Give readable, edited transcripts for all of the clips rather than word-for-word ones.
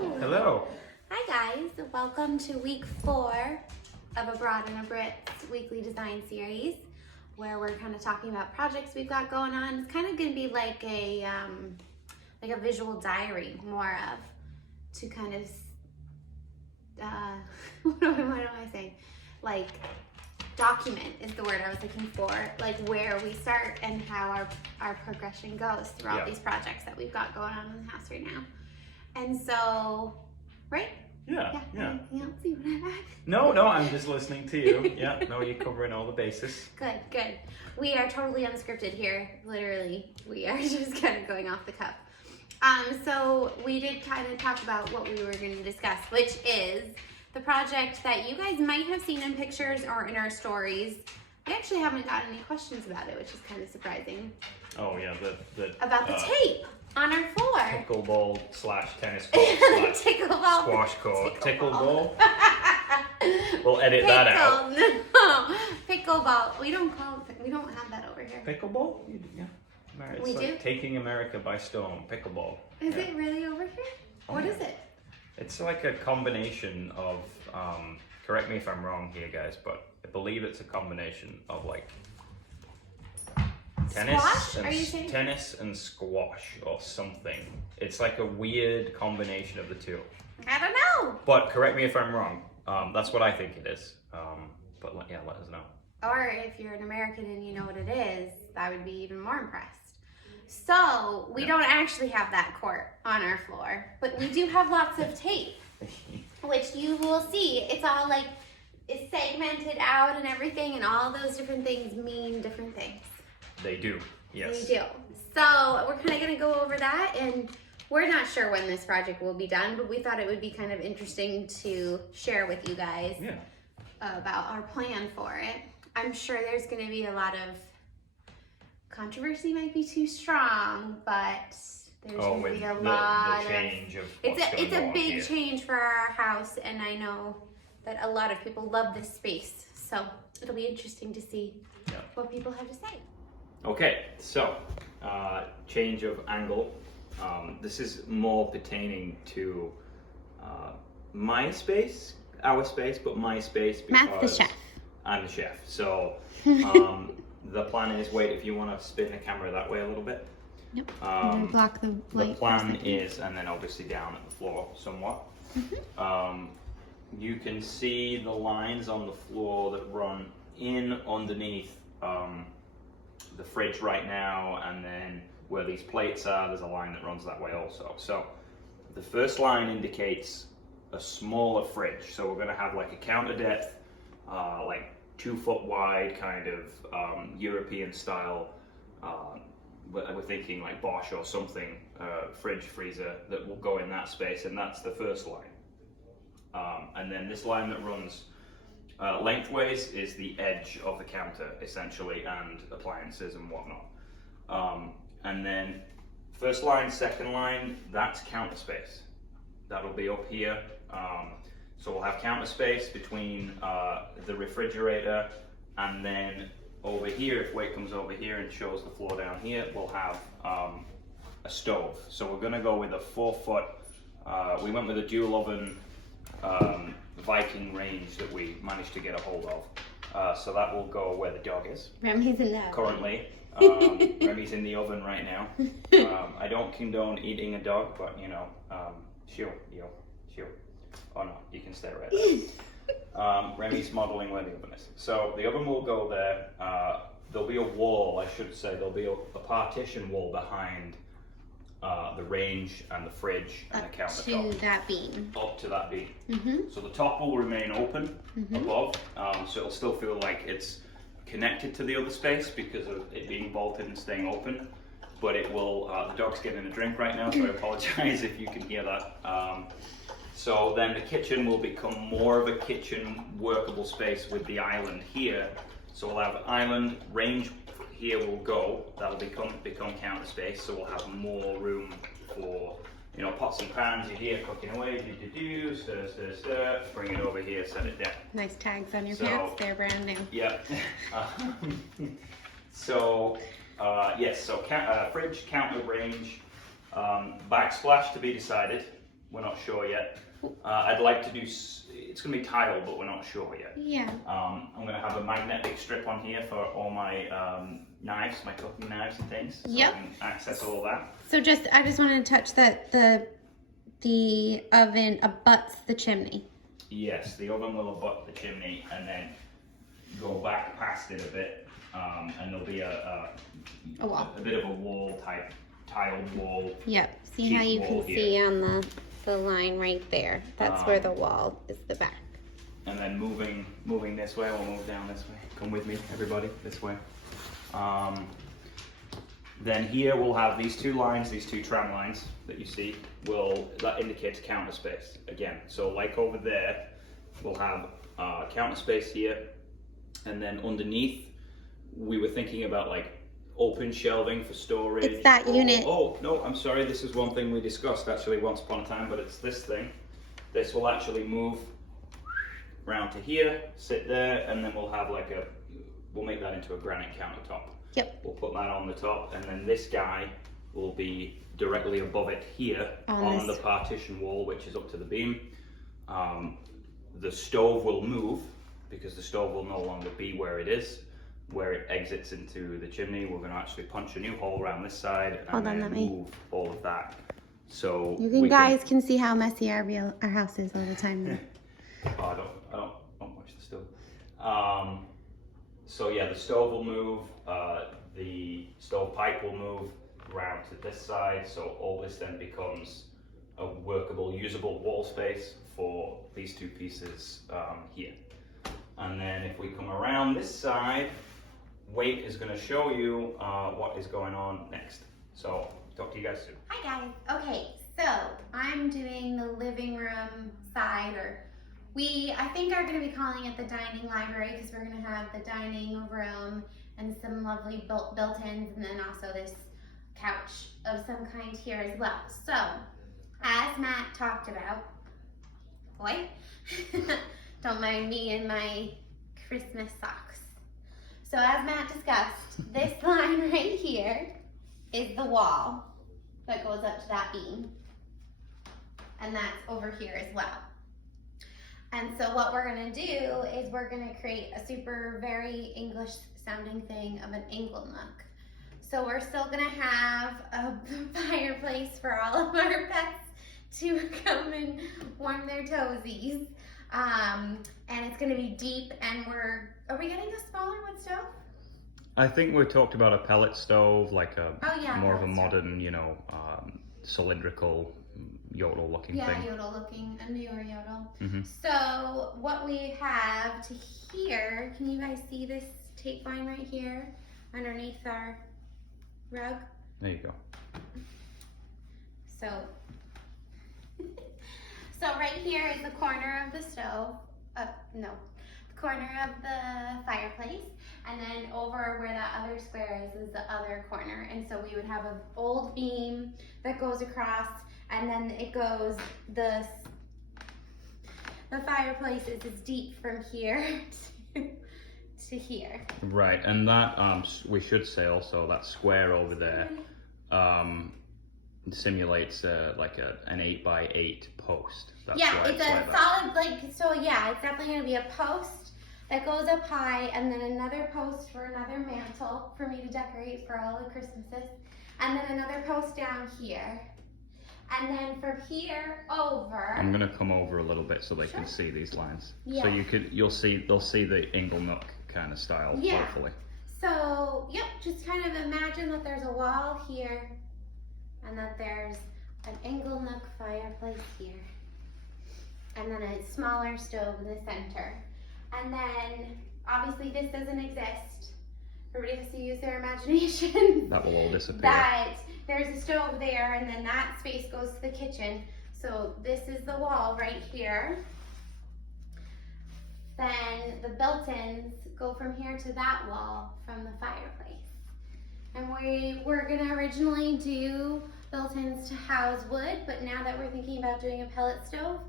Hello. Hello. Hi guys, welcome to week 4 of Abroad and a Brit's weekly design series, where we're kind of talking about projects we've got going on. It's kind of going to be like a visual diary, more of, to kind of what am I saying? Like, document is the word I was looking for, like where we start and how our progression goes throughout these projects that we've got going on in the house right now. And so, right? Yeah. You don't see what I'm at? No, I'm just listening to you. Yeah, no, you're covering all the bases. Good. We are totally unscripted here. Literally, we are just kind of going off the cuff. So we did kind of talk about what we were going to discuss, which is the project that you guys might have seen in pictures or in our stories. We actually haven't gotten any questions about it, which is kind of surprising. Oh yeah, about the tape on our floor. Pickleball / tennis court / Pickleball. squash court. Tickleball. We'll edit that out. No, pickleball. We don't have that over here. Pickleball? Yeah. It's We like do? taking America by storm. Pickleball. Is it really over here? What is it? It's like a combination of, correct me if I'm wrong here guys, but I believe it's a combination of like tennis and squash or something. It's like a weird combination of the two. I don't know. But correct me if I'm wrong. That's what I think it is. But yeah, let us know. Or if you're an American and you know what it is, I would be even more impressed. So we don't actually have that court on our floor, but we do have lots of tape, which you will see. It's all like, it's segmented out and everything, and all those different things mean different things. They do, yes. They do. So we're kind of going to go over that, and we're not sure when this project will be done, but we thought it would be kind of interesting to share with you guys about our plan for it. I'm sure there's going to be a lot of controversy, might be too strong, but there's going to be a lot the change of it's a big here. change for our house, and I know that a lot of people love this space, so it'll be interesting to see what people have to say. Okay, so change of angle. This is more pertaining to my space, our space, but my space because Matt's the chef. I'm the chef. So the plan is, wait, if you want to spin the camera that way a little bit. Yep. Block the light. The plan is, and then obviously down at the floor somewhat. You can see the lines on the floor that run in underneath the fridge right now, and then where these plates are, there's a line that runs that way also. So the first line indicates a smaller fridge. So we're going to have like a counter depth, like 2 foot wide, kind of European style. We're thinking like Bosch or something, fridge freezer that will go in that space, and that's the first line. And then this line that runs lengthways is the edge of the counter, essentially, and appliances and whatnot. And then first line, second line, that's counter space. That'll be up here. So we'll have counter space between the refrigerator, and then over here, if Wade comes over here and shows the floor down here, we'll have a stove. So we're gonna go with a 4 foot, we went with a dual oven Viking range that we managed to get a hold of. So that will go where the dog is. Remy's in there. Currently. Remy's in the oven right now. I don't condone eating a dog, but you know, she'll. Oh no, you can stay right there. Remy's modeling where the oven is. So the oven will go there. There'll be a wall, I should say, there'll be a partition wall behind the range and the fridge and the countertop. To that beam. Up to that beam. So the top will remain open above, so it'll still feel like it's connected to the other space because of it being bolted and staying open. But it will, the dog's getting a drink right now, so I apologize if you can hear that. So then the kitchen will become more of a kitchen workable space with the island here. So we'll have island, range here will go, that'll become counter space, so we'll have more room for, you know, pots and pans. You're here cooking away, stir, bring it over here, set it down. Nice tags on your pants, they're brand new. Yep. So yes, so fridge, counter, range, backsplash to be decided. We're not sure yet. I'd like to do, it's going to be tile, but we're not sure yet. Yeah. I'm going to have a magnetic strip on here for all my knives, my cooking knives and things. So yep. I can access all that. So I just want to touch that the oven abuts the chimney. Yes, the oven will abut the chimney and then go back past it a bit, and there'll be a bit of a wall type, tiled wall. Yep, see how you can see on the line right there. That's where the wall is, the back. And then moving this way, we'll move down this way. Come with me, everybody, this way. Then here we'll have these two lines, these two tram lines that you see, that indicates counter space again. So like over there, we'll have counter space here, and then underneath, we were thinking about like open shelving for storage. It's that unit. Oh no, I'm sorry. This is one thing we discussed actually once upon a time, but it's this thing. This will actually move round to here, sit there, and then we'll have we'll make that into a granite countertop. Yep. We'll put that on the top, and then this guy will be directly above it here on the partition wall, which is up to the beam. The stove will move because the stove will no longer be where it is, where it exits into the chimney. We're going to actually punch a new hole around this side and then move all of that. So you guys can see how messy our house is all the time. Oh, I don't watch the stove. So yeah, the stove will move, the stove pipe will move around to this side, so all this then becomes a workable, usable wall space for these two pieces here. And then if we come around this side, Wait is going to show you what is going on next. So talk to you guys soon. Hi guys. Okay, so I'm doing the living room side, or I think are going to be calling it the dining library, because we're going to have the dining room and some lovely built-ins, and then also this couch of some kind here as well. So, as Matt talked about, don't mind me and my Christmas socks. So as Matt discussed, this line right here is the wall that goes up to that beam. And that's over here as well. And so what we're gonna do is we're gonna create a super very English sounding thing of an angle nook. So we're still gonna have a fireplace for all of our pets to come and warm their toesies. And it's gonna be deep, and are we getting a smaller wood stove? I think we talked about a pellet stove, like more of a modern, cylindrical yodel looking thing. Yeah, yodel looking, a newer yodel. Mm-hmm. So what we have to here, can you guys see this tape line right here underneath our rug? There you go. So right here is the corner of the stove, the corner of the fireplace, and then over where that other square is the other corner. And so we would have an old beam that goes across, and then it goes, the fireplace is as deep from here to here. Right, and that, we should say also, that square over there simulates an 8x8 post. That's it's a solid, it's definitely going to be a post that goes up high, and then another post for another mantle for me to decorate for all the Christmases, and then another post down here. And then from here over, I'm gonna come over a little bit so they can see these lines. Yeah. So they'll see the angle nook kind of style, hopefully. So just kind of imagine that there's a wall here, and that there's an angle nook fireplace here, and then a smaller stove in the center. And then obviously this doesn't exist. Everybody has to use their imagination. That will all disappear. That there's a stove there, and then that space goes to the kitchen. So this is the wall right here. Then the built-ins go from here to that wall from the fireplace. And we were gonna originally do built-ins to house wood, but now that we're thinking about doing a pellet stove,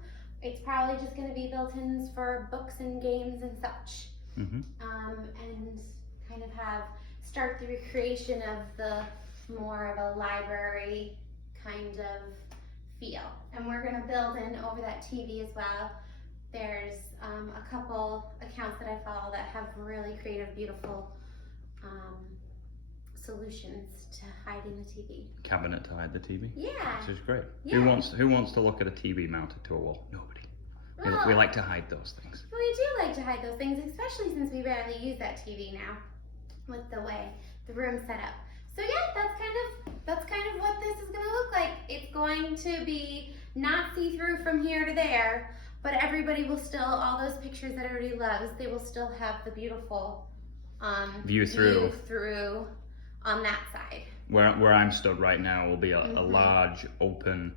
it's probably just gonna be built-ins for books and games and such. Mm-hmm. And kind of start the recreation of the more of a library kind of feel. And we're gonna build in over that TV as well. There's a couple accounts that I follow that have really creative, beautiful solutions to hiding the TV. Cabinet to hide the TV. Yeah. Which is great. Yeah. Who wants to look at a TV mounted to a wall? Nobody. We like to hide those things. We do like to hide those things, especially since we barely use that TV now with the way the room's set up. So yeah, that's kind of what this is gonna look like. It's going to be not see-through from here to there, but everybody will still, all those pictures that everybody loves, they will still have the beautiful view through on that side. Where I'm stood right now will be a large open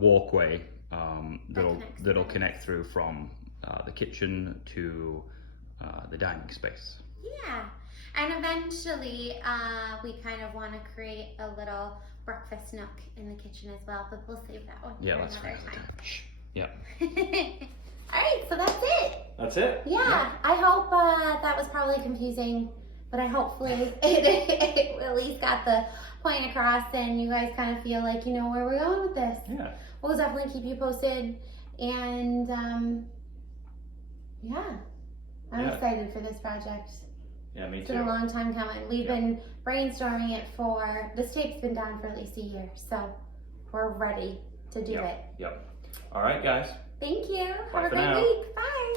walkway that'll connect through from the kitchen to the dining space. Yeah, and eventually we kind of want to create a little breakfast nook in the kitchen as well, but we'll save that one for let's another figure time. Shh. Yeah. All right, so that's it. That's it. Yeah, I hope that was probably confusing, but I hopefully it at least got the point across and you guys kind of feel like you know where we're going with this. Yeah. We'll definitely keep you posted, and yeah, I'm excited for this project. Yeah, me too. It's been a long time coming. We've been brainstorming it for, this tape's been down for at least a year, so we're ready to do it. Yep. All right, guys. Thank you. Bye Have a for great now. week. Bye.